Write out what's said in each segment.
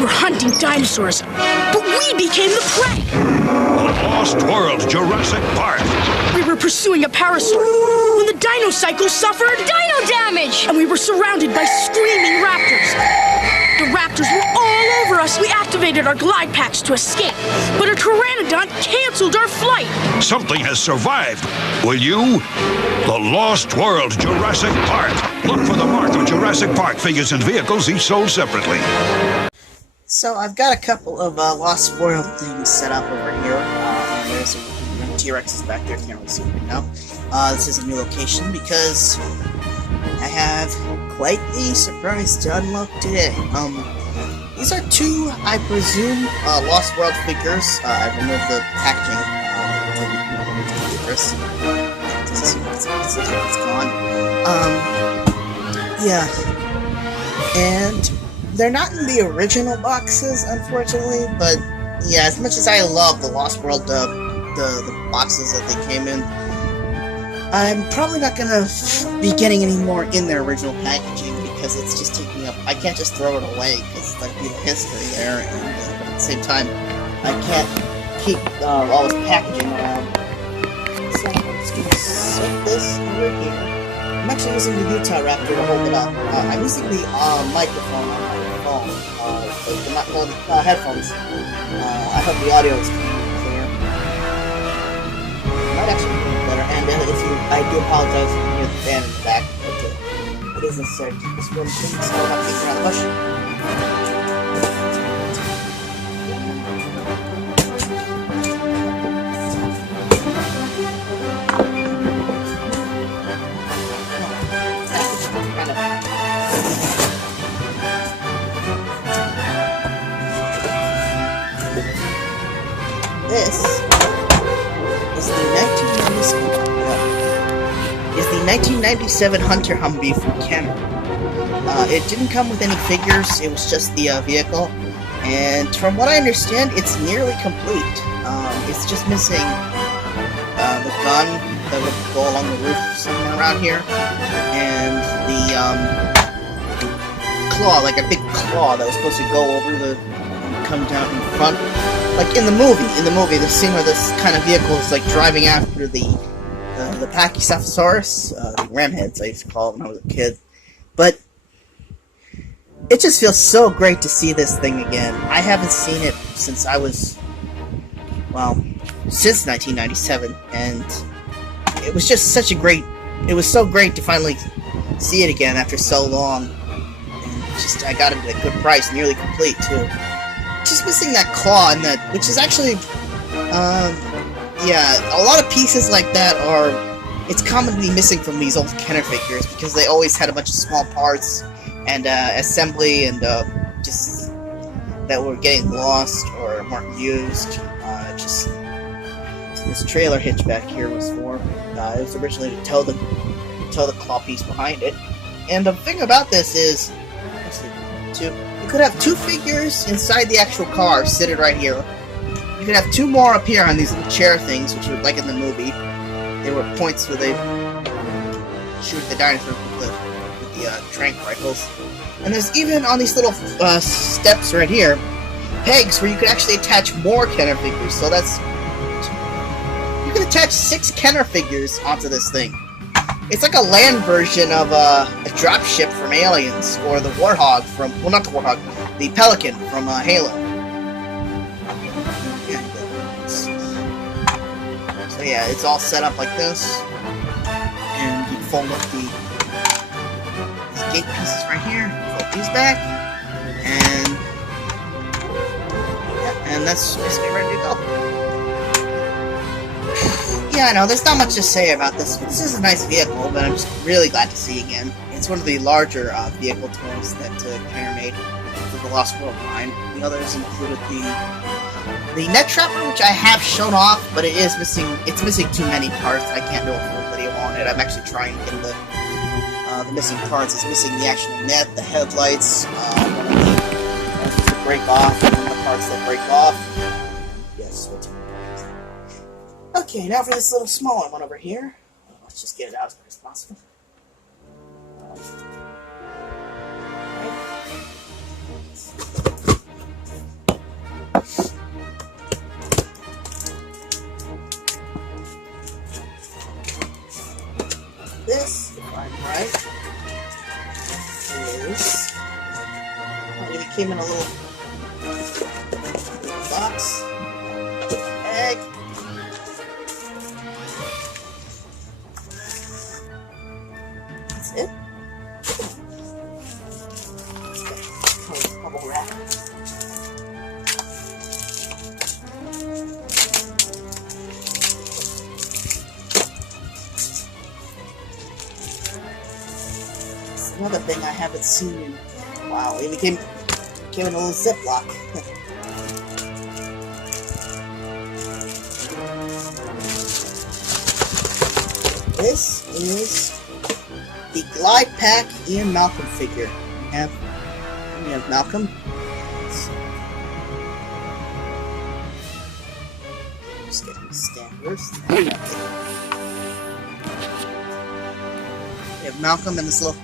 were hunting dinosaurs, but we became the prey. The Lost World Jurassic Park. We were pursuing a parasaur when the dino cycle suffered dino damage, and we were surrounded by screaming raptors. The raptors were all over us. We activated our glide packs to escape, but a pteranodon canceled our flight. Something has survived. Will you? The Lost World Jurassic Park. Look for the mark of Jurassic Park figures and vehicles, each sold separately. So I've got a couple of Lost World things set up over here. There's a T-Rex is back there. Can't really see it right now. This is a new location because I have quite the surprise to unlock today. These are two, I presume, Lost World figures. I removed the packaging. It's gone. Yeah. And they're not in the original boxes, unfortunately, but yeah, as much as I love the Lost World, the boxes that they came in, I'm probably not gonna be getting any more in their original packaging because it's just taking up. I can't just throw it away because it's like the history there, and but at the same time, I can't keep all this packaging around. So I'm just gonna set this over here. I'm actually using the Utah Raptor to hold it up. I'm using the microphone on my phone, not headphones. I hope the audio is clear. Might actually be better. And if I do apologize if you hear the fan in the back, but it is necessary to keep this room clean, so I'm not taking around the bush. This is the 1997 Hunter Humvee from Kenner. It didn't come with any figures, it was just the vehicle, and from what I understand, it's nearly complete. It's just missing the gun that would go along the roof somewhere around here, and the claw, like a big claw that was supposed to go over the come down in front. Like in the movie, the scene where this kind of vehicle is like driving after the Pachycephalosaurus, the ramheads I used to call it when I was a kid. But it just feels so great to see this thing again. I haven't seen it since I was, well, since 1997, and it was just such a great, it was so great to finally see it again after so long. And just, I got it at a good price, nearly complete too. Just missing that claw and that, which is actually, yeah, a lot of pieces like that are, it's commonly missing from these old Kenner figures because they always had a bunch of small parts and assembly and just that were getting lost or weren't used. Just this trailer hitch back here was for. It was originally to tow the claw piece behind it. And the thing about this is, let's see, you could have two figures inside the actual car, seated right here. You could have two more up here on these little chair things, which were like in the movie. They were points where they shoot the dinosaurs with the trank rifles. And there's even on these little steps right here, pegs where you could actually attach more Kenner figures. So that's, you can attach 6 Kenner figures onto this thing. It's like a land version of a dropship from Aliens, or the Warthog from, well, not the Warthog, the Pelican from Halo. So yeah, it's all set up like this, and you fold up these gate pieces right here, fold these back, and yeah, and that's basically ready to go. Yeah, I know, there's not much to say about this. This is a nice vehicle, but I'm just really glad to see again. It's one of the larger vehicle toys that Kenner made for the Lost World line. The others included the Net Trapper, which I have shown off, but it is missing. It's missing too many parts. I can't do a full video on it. I'm actually trying to get the missing parts. It's missing the actual net, the headlights, to break off, and the parts that break off. Yes. Okay, now for this little smaller one over here. Let's just get it out as quick as possible. came in a little box. Egg. That's it. Bubble wrap. It's another thing I haven't seen in a while. It came in a little Ziploc. This is the Glide Pack Ian Malcolm figure. We have Malcolm. Just getting the stand first. We have Malcolm in this little,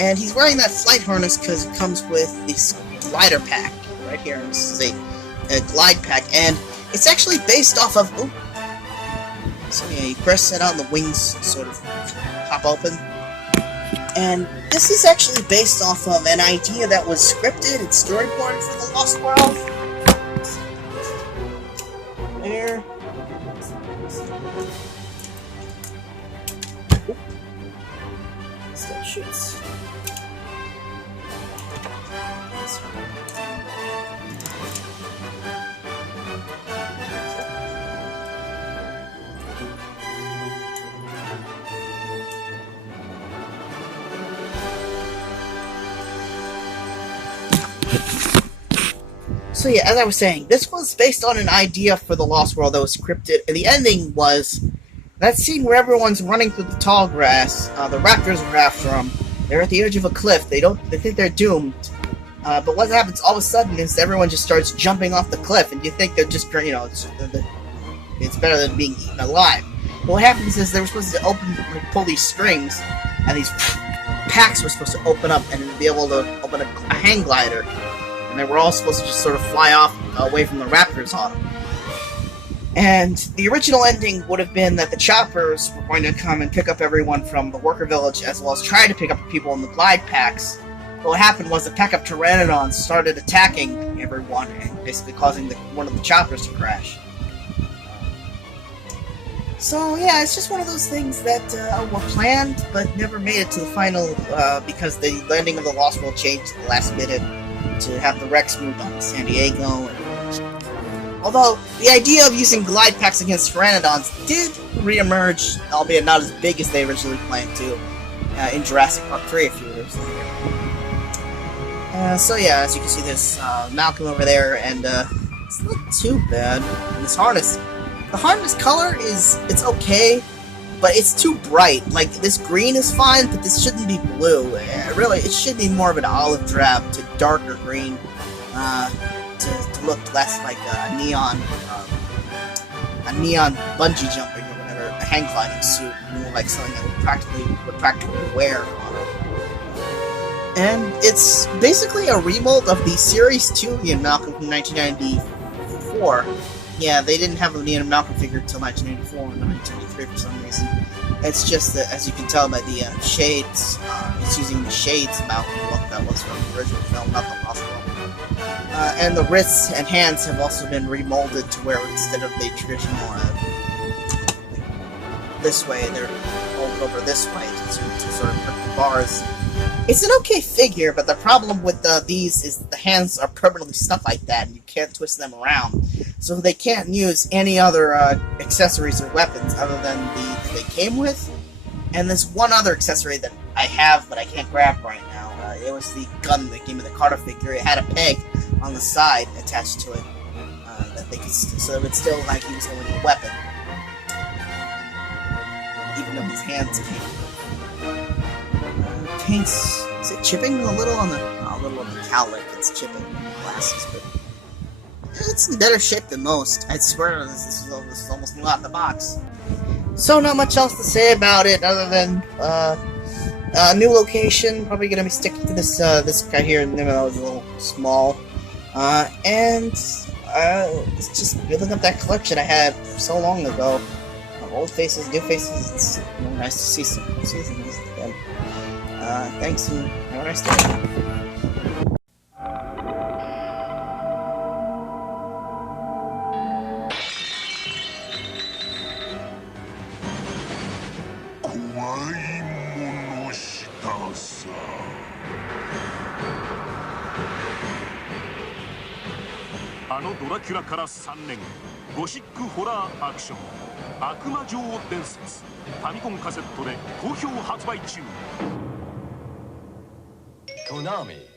and he's wearing that flight harness because it comes with this glider pack right here. This is a glide pack, and it's actually based off of. Oh, so yeah, you press it out, and the wings sort of pop open. And this is actually based off of an idea that was scripted and storyboarded for the Lost World. There. Still shoots. So yeah, as I was saying, this was based on an idea for the Lost World that was scripted, and the ending was that scene where everyone's running through the tall grass. The raptors are after them. They're at the edge of a cliff. They think they're doomed. But what happens all of a sudden is everyone just starts jumping off the cliff, and you think they're just, it's better than being eaten alive. But what happens is they were supposed to pull these strings, and these packs were supposed to open up and be able to open a hang glider. And they were all supposed to just sort of fly off away from the raptors on them. And the original ending would have been that the choppers were going to come and pick up everyone from the worker village, as well as try to pick up people in the glide packs. But what happened was the pack of pteranodons started attacking everyone and basically causing one of the choppers to crash. So yeah, it's just one of those things that were planned but never made it to the final because the landing of the Lost World changed at the last minute to have the Rex moved on to San Diego. Although the idea of using glide packs against pteranodons did reemerge, albeit not as big as they originally planned to, in Jurassic Park 3 a few years later. So yeah, as you can see, there's Malcolm over there, and it's not too bad. And this harness, the harness color it's okay, but it's too bright. Like, this green is fine, but this shouldn't be blue. Really, it should be more of an olive drab to darker green, to look less like a neon bungee jumping or whatever, a hang gliding suit, more like something that would practically wear on it. And it's basically a remold of the Series 2 Ian Malcolm from 1994. Yeah, they didn't have a Ian Malcolm figure until 1994 and 1993 for some reason. It's just that, as you can tell by the shades, it's using the shades Malcolm look that was from the original film, not the Lost World. And the wrists and hands have also been remolded to where instead of the traditional this way, they're folded over this way to sort of put the bars. It's an okay figure, but the problem with these is the hands are permanently stuck like that, and you can't twist them around. So they can't use any other accessories or weapons other than they came with. And there's one other accessory that I have, but I can't grab right now. It was the gun that came with the Carter figure. It had a peg on the side attached to it, that they could so it would still like he was holding a weapon, even though his hands came. Paint's, is it chipping a little on the cowlick? It's chipping on the glasses, but it's in better shape than most. I swear this is almost new out the box. So not much else to say about it other than new location. Probably gonna be sticking to this guy here, even though it was a little small. And it's just building up that collection I had so long ago. Old faces, new faces. It's nice to see some seasons again. Thanks and have a nice day. 物したさ。あのドラキュラから3年、ゴシックホラーアクション「悪魔女王伝説」ファミコンカセットで好評発売中。Konami